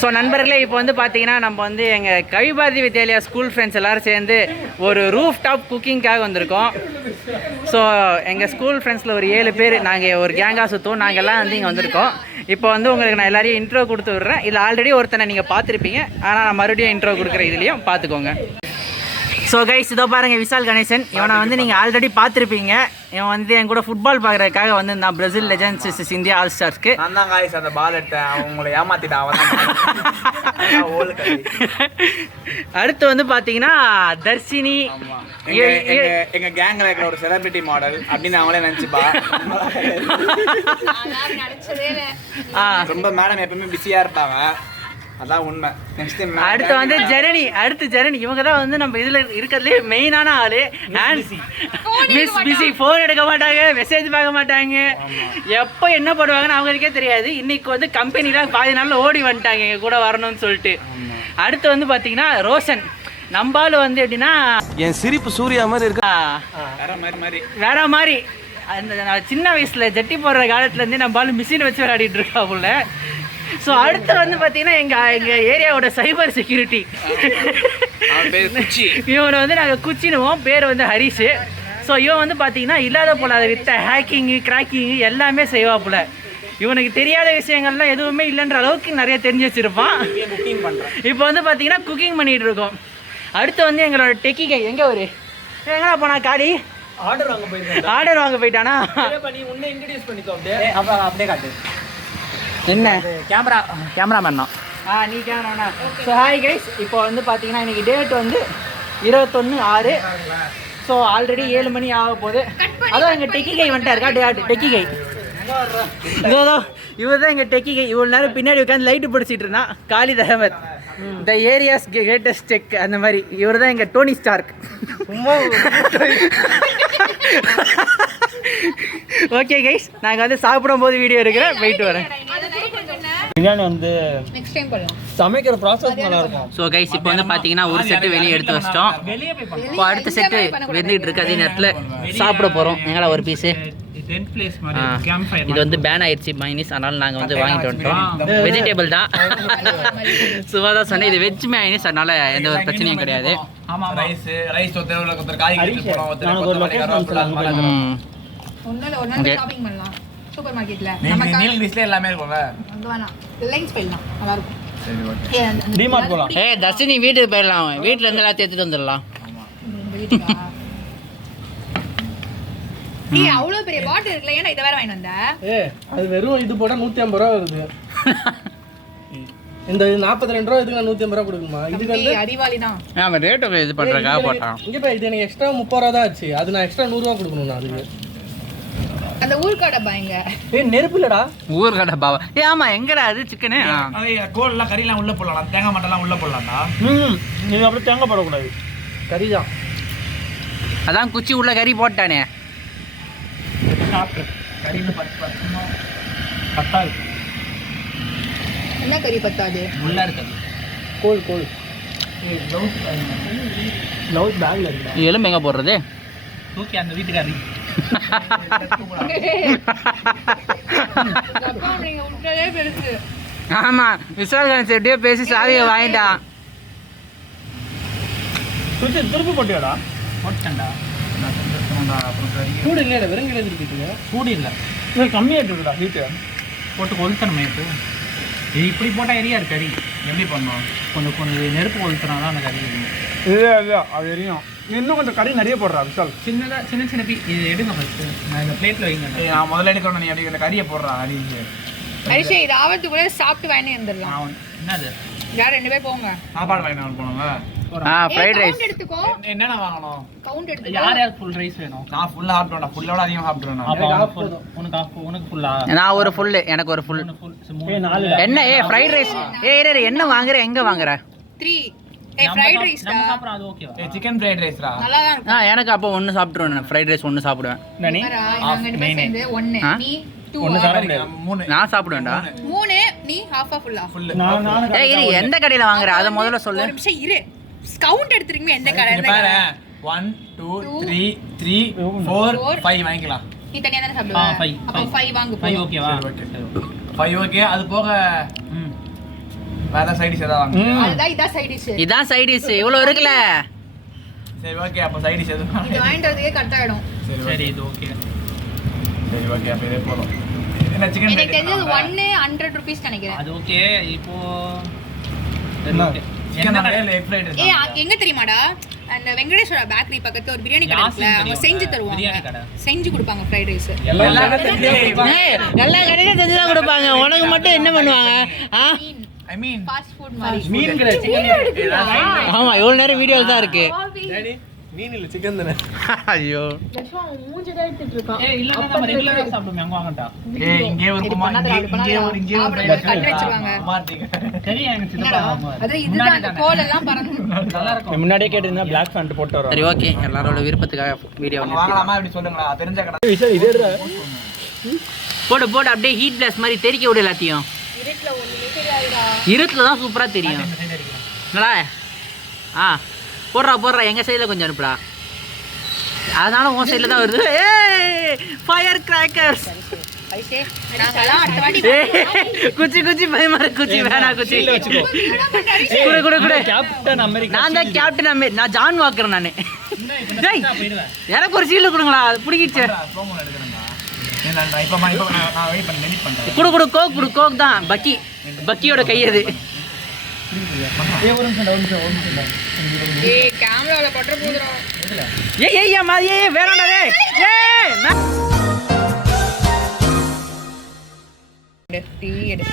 So நண்பர்களே, இப்போ வந்து பார்த்தீங்கன்னா நம்ம வந்து எங்கள் கவிபாரதி வித்யாலயா ஸ்கூல் ஃப்ரெண்ட்ஸ் எல்லோரும் சேர்ந்து ஒரு ரூஃப் டாப் குக்கிங்காக வந்திருக்கோம். ஸோ எங்கள் ஸ்கூல் ஃப்ரெண்ட்ஸில் ஒரு 7 பேர் நாங்கள் ஒரு கேங்காக சுற்றுவோம். நாங்கள் எல்லாம் வந்து இங்கே வந்திருக்கோம். இப்போ வந்து உங்களுக்கு நான் எல்லாரையும் இன்ட்ரோ கொடுத்து விட்றேன். இதில் ஆல்ரெடி ஒருத்தனை நீங்கள் பார்த்துருப்பீங்க, ஆனால் நான் மறுபடியும் இன்ட்ரோ கொடுக்குறேன், இதுலேயும் பார்த்துக்கோங்க. ஸோ கைஸ், இதோ பாருங்கள், விஷால் கணேசன். இவனை வந்து நீங்கள் ஆல்ரெடி பார்த்துருப்பீங்க. இவன் வந்து என் கூட ஃபுட்பால் பார்க்குறதுக்காக வந்து நான் பிரேசில் லெஜண்ட்ஸ் இந்தியா ஆல் ஸ்டார்ஸ்க்கு நான் தான் காய்ஸ் அந்த பால் எடுத்தேன். அவங்களை ஏமாத்திட்டான். அடுத்து வந்து பார்த்தீங்கன்னா தர்ஷினி, எங்க கேங்ல இருக்கிற ஒரு செலிபிரிட்டி மாடல் அப்படின்னு அவங்களே நினைச்சுப்பா. ரொம்ப மேடம் எப்பவுமே பிஸியா இருப்பாங்க, அதான் உண்மை. அடுத்து வந்து ஜெரணி. இவங்க தான் வந்து நம்ம இதுல இருக்கிறதுலே மெயினான ஆளு. மிஸ் பிஸி, ஃபோன் எடுக்க மாட்டாங்க, மெசேஜ் பார்க்க மாட்டாங்க, எப்போ என்ன பண்ணுவாங்கன்னு அவங்களுக்கே தெரியாது. இன்னைக்கு வந்து கம்பெனிலாம் பாதி நாளில் ஓடி வந்துட்டாங்க எங்க கூட வரணும்னு சொல்லிட்டு. அடுத்து வந்து பார்த்தீங்கன்னா ரோஷன். நம்பால் வந்து எப்படின்னா என் சிரிப்பு சூர்யா மாதிரி இருக்கா, வேற மாதிரி. அந்த சின்ன வயசுல ஜட்டி போடுற காலத்துலேருந்து நம்பால் மிஷின் வச்சு விளையாடிட்டு இருக்கா போல. ஸோ அடுத்து வந்து பார்த்தீங்கன்னா எங்கள் ஏரியாவோட சைபர் செக்யூரிட்டி, இவனை வந்து நாங்கள் குச்சினுவோம். பேர் வந்து ஹரிஷு. ஸோ இவன் வந்து பார்த்தீங்கன்னா இல்லாத போல அதை வித்த ஹேக்கிங்கு கிராக்கிங்கு எல்லாமே செய்வா போல. இவனுக்கு தெரியாத விஷயங்கள்லாம் எதுவுமே இல்லைன்ற அளவுக்கு நிறைய தெரிஞ்சு வச்சுருப்பான். இப்போ வந்து பார்த்தீங்கன்னா குக்கிங் பண்ணிகிட்டு இருக்கோம். அடுத்து வந்து எங்களோட டெக்கிகை எங்கே ஒரு எங்கடா போனா காடி ஆர்டர் வாங்க போயிட்டானா? அப்படியே காட்டு. என்ன கேமராமேன் தான். நீ கேமராண்ணா. ஸோ ஹாய் கைஸ், இப்போ வந்து பார்த்தீங்கன்னா இன்றைக்கி டேட் வந்து 21/6. ஸோ ஆல்ரெடி 7 மணி ஆக போகுது. அதான் எங்கள் டெக்கிகை வந்துட்டாருக்கா. டெக்கிகை இதோ இவர் தான் எங்கள் டெக்கிகை. இவ்வளோ நேரம் பின்னாடி உட்காந்து லைட்டு பிடிச்சிட்டு இருந்தான். Khalid Ahmed, the area's greatest tech, அந்த மாதிரி. இவர் தான் எங்கள் டோனி ஸ்டார்க். ஓகே கைஸ், நாங்கள் வந்து சாப்பிடும் போது வீடியோ எடுக்கிறேன், போயிட்டு வரேன். பிரியாணி வந்து சமைக்கிற ப்ராசஸ் நல்லா இருக்கும். ஸோ கைஸ், இப்போ வந்து பார்த்தீங்கன்னா ஒரு செட்டு வெளியே எடுத்து வச்சிட்டோம். இப்போ அடுத்த செட்டு வெந்துகிட்டு இருக்கு. அதே நேரத்தில் சாப்பிட போகிறோம். எங்களா ஒரு பீஸு இது வந்து பேன் ஆயிடுச்சு மைனஸ், அதனால நாங்கள் வந்து வாங்கிட்டு வந்துட்டோம். வெஜிடபிள் தான், சும்மா தான் சொன்னேன். இது வெஜ் மைனஸ், அதனால எந்த ஒரு பிரச்சனையும் கிடையாது. சூப்பர் மார்க்கெட்ல எல்லாமே இருக்கும்ல. தர்ஷினி வீட்டுக்கு போயிடலாம். வீட்டுல இருந்து எல்லாத்தையும் எடுத்துட்டு வந்துடலாம். அவ்வளவு பெரிய பாட்டில் இருக்குல்ல, ஏன்னா இதை வேற வாங்கி வந்த? அது வெறும் இது போட்டா 150 ரூபா வருது. இந்த 42 ரூபா இதுக்கு 150 ரூபா கொடுக்குமா? இதுக்கு வந்து அறிவாளி தான். அவன் ரேட் இது பண்றதுக்காக போட்டான். இங்க போய் இது எனக்கு எக்ஸ்ட்ரா 30 ரூபா தான் ஆச்சு. அது நான் எக்ஸ்ட்ரா 100 ரூபா கொடுக்கணும். நான் அதுக்கு அந்த ஊர்காடை பாங்க. நெருப்பு இல்லடா, ஊர்காடை பாவா. ஆமா, எங்கடா அது சிக்கனு? கோல்லாம் கறிலாம் உள்ள போடலாம், தேங்காய் மட்டெல்லாம் உள்ள போடலாம்டா. நீங்க அப்படியே தேங்காய் போடக்கூடாது, கறி தான். அதான் குச்சி உள்ள கறி போட்டானே. என்ன கறி பத்தாது? உள்ள இருக்கு கோல் க்ளவுஸ் பேக்ல இருக்கு. எலும்பு எங்க போடுறது? தூக்கி அந்த வீட்டுக்காரி. ஆமா, விஷால் கணேஷ் எப்படியோ பேசி சாவியை வாங்கிட்டான். திருப்பி போட்டியாடா? போட்டேன்டா. சூடு இல்லையா? வெறும் கிளை திருப்பிட்டு சூடு இல்லை, கம்மியாகிட்டு இருக்குடா ஹீட்டு. போட்டு கொளுத்தணுமே. இது இப்படி போட்டால் எரியாது கறி. எப்படி பண்ணணும்? கொஞ்சம் நெருப்பு கொளுத்துனா தான் அந்த கறி எரியும். இல்லை அது எரியும். இன்னும் கொஞ்சம் கறி நிறைய போடுறா விஷால். சின்ன பீ இது எடுங்க ஃபஸ்ட்டு. நான் இந்த பிளேட்டில் வைங்க. நான் முதல்ல எடுக்கணும். நீ அப்படி இந்த கறியை போடுறான் அடிச்சு. அரிசி இது ஆவத்துக்குள்ளே சாப்பிட்டு வாங்கி வந்துடலாம். என்னது? யார் 2 பேர் போங்க. சாப்பாடு வாங்கிட்டு போனோங்க. ஃப்ரைட் ரைஸ் எடுத்துக்கோ. என்னென்ன வாங்கணும்? கவுண்ட் எடுத்துக்கோ. யார் ஃபுல் ரைஸ் வேணும்? நான் ஃபுல்லா சாப்பிடுவேன். ஃபுல்லோட அதிகமாக சாப்பிடுவேன். உனக்கு ஃபுல்லா? நான் ஒரு ஃபுல்லு, எனக்கு ஒரு ஃபுல். என்ன ஃப்ரைட் ரைஸ்? என்ன வாங்குற? எங்க வாங்குற? 3 ஃப்ரைட் ரைஸ் டா. சாப்பிடுறோம், அது ஓகேவா? சிக்கன் ஃப்ரைட் ரைஸ் ரா. நல்லா தான் இருக்கும். எனக்கு அப்போ ஒன்னு சாப்பிடுவேன். நான் ஃப்ரைட் ரைஸ் ஒன்னு சாப்பிடுவேன். நீ நாங்க 2 பேர் சேர்ந்து 1 நீ 2 ஒன்னு சாப்பிடுங்க. 3 நான் சாப்பிடுவேன்டா. 3 நீ ஹாஃபா ஃபுல்லா? ஃபுல். இரு, எந்த கடையில வாங்குற அத முதல்ல சொல்லு. ஒரு நிமிஷம் இரு. கவுண்ட் எடுத்துறீங்க எந்த கடையில? பாரு 1 2 3 4 5 வாங்கிக்கலாம். நீ தனியா தான சாப்பிடுவ? அப்ப 5 வாங்கு. 5 ஓகேவா? 5 ஓகே. அது போக வேற சைடு டிஷ் ஏதாவது வாங்க. அதுதான் இதான் சைட் டிஷ். இதான் சைட் டிஷ் இவ்வளோ இருக்குல்ல. சரி ஓகே அப்போ சைடு டிஷ் எதுவும் இது வாங்கிட்டு வரதுக்கே கரெக்ட் ஆயிடும். சரி இது ஓகே. சரி ஓகே அப்போ இதே போதும். என்ன சிக்கன் எனக்கு தெரிஞ்சது 100 rupees நினைக்கிறேன். அது ஓகே. இப்போ சிக்கன் இல்ல எக் ஃப்ரைட் ரைஸ். எங்க தெரியுமாடா அந்த வெங்கடேஸ்வரா பேக்கரி பக்கத்துல ஒரு பிரியாணி கடை இருக்குல, அவங்க செஞ்சு தருவாங்க, செஞ்சு கொடுப்பாங்க ஃப்ரைட் ரைஸ். எல்லா நல்லா கடையில் செஞ்சு தான் கொடுப்பாங்க. உனக்கு மட்டும் என்ன பண்ணுவாங்க? ஐ மீன் ஃபாஸ்ட் ஃபுட் மாதிரி. மீன் கிடையாது சிக்கன். ஆமா இவ்வளோ நேரம் வீடியோ தான் இருக்கு. டேடி மீன் இல்ல சிக்கன் தானே. ஐயோ ஏய் இல்ல நம்ம ரெகுலரா சாப்பிடுவோம் அங்க வாங்கடா. ஏய் இங்கே ஒரு குமா இங்கே ஒரு கல் வச்சிருவாங்க. மாட்டீங்க. சரி எனக்கு சின்னதா அது இதுதான் அந்த கோல் எல்லாம் பறந்து நல்லா இருக்கும். முன்னாடியே கேட்டிருந்தா Black Pant போட்டு வரோம். சரி ஓகே எல்லாரோட விருப்பத்துக்காக வீடியோ வாங்கலாமா அப்படி சொல்லுங்களா தெரிஞ்ச கடை. விஷயம் இதேடா. போடு போடு அப்படியே ஹீட் பிளாஸ் மாதிரி தெறிக்க விடு எல்லாத்தையும். இருட்டுல ஒண்ணுமே தெரியாதுடா. இருட்டில் தான் சூப்பராக தெரியும். என்னடா போடுறா எங்கள் சைடில் கொஞ்சம் அனுப்புடா. அதனால உன் சைடில் தான் வருது. Fire crackers. ஐசே நாங்கலாம் அடுத்த வாட்டி குச்சி பயமா இருக்கு. குச்சி வேணா குச்சி குடு கேப்டன் அமெரிக்கா. நான் தான் கேப்டன் நான் ஜான் வாக்கர் நானு. எனக்கு ஒரு சீல்டு கொடுங்களா, அது பிடிக்கிச்சு. ப்ரோமோ எடுக்கறேன்டா. நான் இப்போ நான் வெயிட் பண்ணி டெலிட் பண்றேன். குடு கோக் தான் பக்கியோட கை அது. ஏய் ஒரு நிமிஷம். ஏய் கேமரால பட்ற போதுடா. ஏய் மாதிரி வேணாடா டேய். டீ எடு.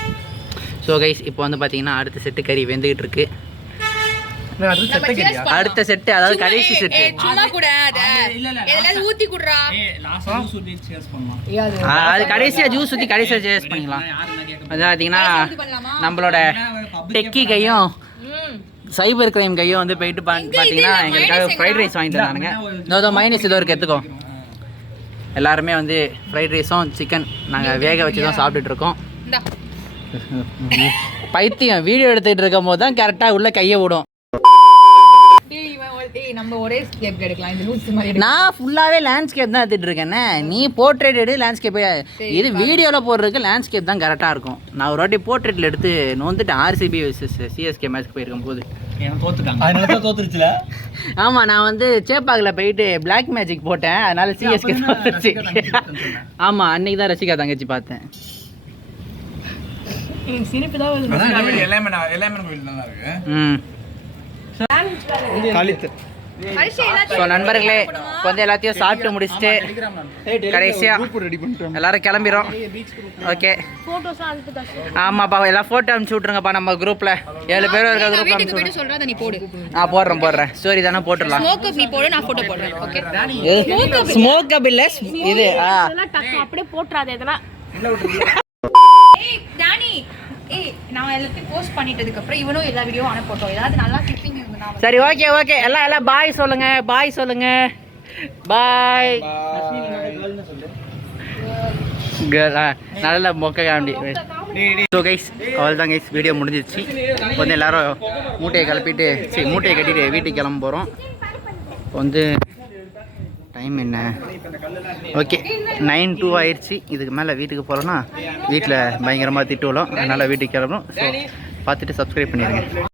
ஸோ கைஸ் இப்போ வந்து பார்த்தீங்கன்னா அடுத்த செட்டு கறி வெந்துகிட்டு இருக்கு. அடுத்த செட்டு அதாவது கடைசி செட்டு. சும்மா கூட அத எல்லாம் ஊத்தி குடுறா. லாஸ்ட் ஜூஸ் ஊத்தி சேஸ் பண்ணுவோம். அது கடைசியாக ஜூஸ் ஊற்றி கடைசியாக சேஸ் பண்ணிக்கலாம். அது பார்த்தீங்கன்னா நம்மளோட டெக்கி கையும் சைபர் கிரைம் கையும் வந்து போயிட்டு பார்த்தீங்கன்னா எங்களுக்காக ஃப்ரைட் ரைஸ் வாங்கிட்டு வந்தானுங்க. இதோ மைனஸ் இதோ இருக்கு எடுத்துக்கோ. எல்லாருமே வந்து ஃப்ரைட் ரைஸும் சிக்கன் நாங்கள் வேக வச்சு தான் சாப்பிட்டுட்டு இருக்கோம். இந்தா பைத்தியம் வீடியோ எடுத்துகிட்டு இருக்கும் போது தான் கரெக்டாக உள்ள கையை விடும். நம்ம ஒரே ஸ்கேப் எடுக்கலாம். இந்த லூஸ் மாதிரி நான் ஃபுல்லாகவே லேண்ட்ஸ்கேப் தான் எடுத்துகிட்டு இருக்கேன்னே. நீ போர்ட்ரேட் எடு லேண்ட்ஸ்கேப்பே. இது வீடியோவில் போடுறதுக்கு லேண்ட்ஸ்கேப் தான் கரெக்டாக இருக்கும். நான் ஒரு வாட்டி போர்ட்ரேட்டில் எடுத்து நோந்துட்டு RCB vs CSK மேட்ச்க்கு போயிருக்கும் போது எனக்கு தோத்துட்டாங்க. அதனால தான் தோத்துருச்சுல. ஆமாம் நான் வந்து சேப்பாக்கில் போயிட்டு பிளாக் மேஜிக் போட்டேன். அதனால CSK தோத்துச்சு. ஆமாம் அன்னைக்கு தான் ரசிகா தங்கச்சி பார்த்தேன். சிரிப்பு தான் வருது. அதான் எல்லாமே கோயில் நல்லா இருக்கு. காலித்து. ஸோ நண்பர்களே இப்போ வந்து எல்லாத்தையும் சாப்பிட்டு முடிச்சுட்டு கடைசியாக எல்லாரும் கிளம்பிடும். ஓகே ஆமாப்பா எல்லாம் ஃபோட்டோ அனுப்பிச்சி விட்ருங்கப்பா நம்ம குரூப்பில் 7 பேரும் இருக்க குரூப்பில் வீட்டுக்கு அனுப்பிச்சு போய் சொல்றத நீ போடு. நான் போடுறேன் ஸ்டோரி தானே போட்டுடலாம். ஸ்மோக் அப் நீ போடு, நான் போட்டோ போடுறேன். ஓகே ஸ்மோக் அப் இல்லை இது அப்படியே போட்றாத இதெல்லாம். ஏய் டானி ஏய் நான் எல்லாத்தையும் போஸ்ட் பண்ணிட்டதுக்கு அப்புறம் இவனும் எல்லா வீடியோ அனுப்போட்டோம். ஏதாவது நல்லா கிளிப்பிங் இருந்தா சரி ஓகே எல்லாம் பாய் சொல்லுங்க பாய் கேர்ள். நல்ல மொக்க காமெடி. ஸோ கைஸ் அவ்வளோதான் கைஸ் வீடியோ முடிஞ்சிச்சு. வந்து எல்லாரும் மூட்டையை கட்டிட்டு வீட்டுக்கு கிளம்ப போகிறோம். வந்து டைம் என்ன ஓகே 9:02 ஆயிடுச்சு. இதுக்கு மேலே வீட்டுக்கு போகிறோன்னா வீட்டில் பயங்கரமாக திட்டு விடும். அதனால் வீட்டுக்கு கிளம்புறோம். ஸோ பார்த்துட்டு சப்ஸ்கிரைப் பண்ணிடுங்க.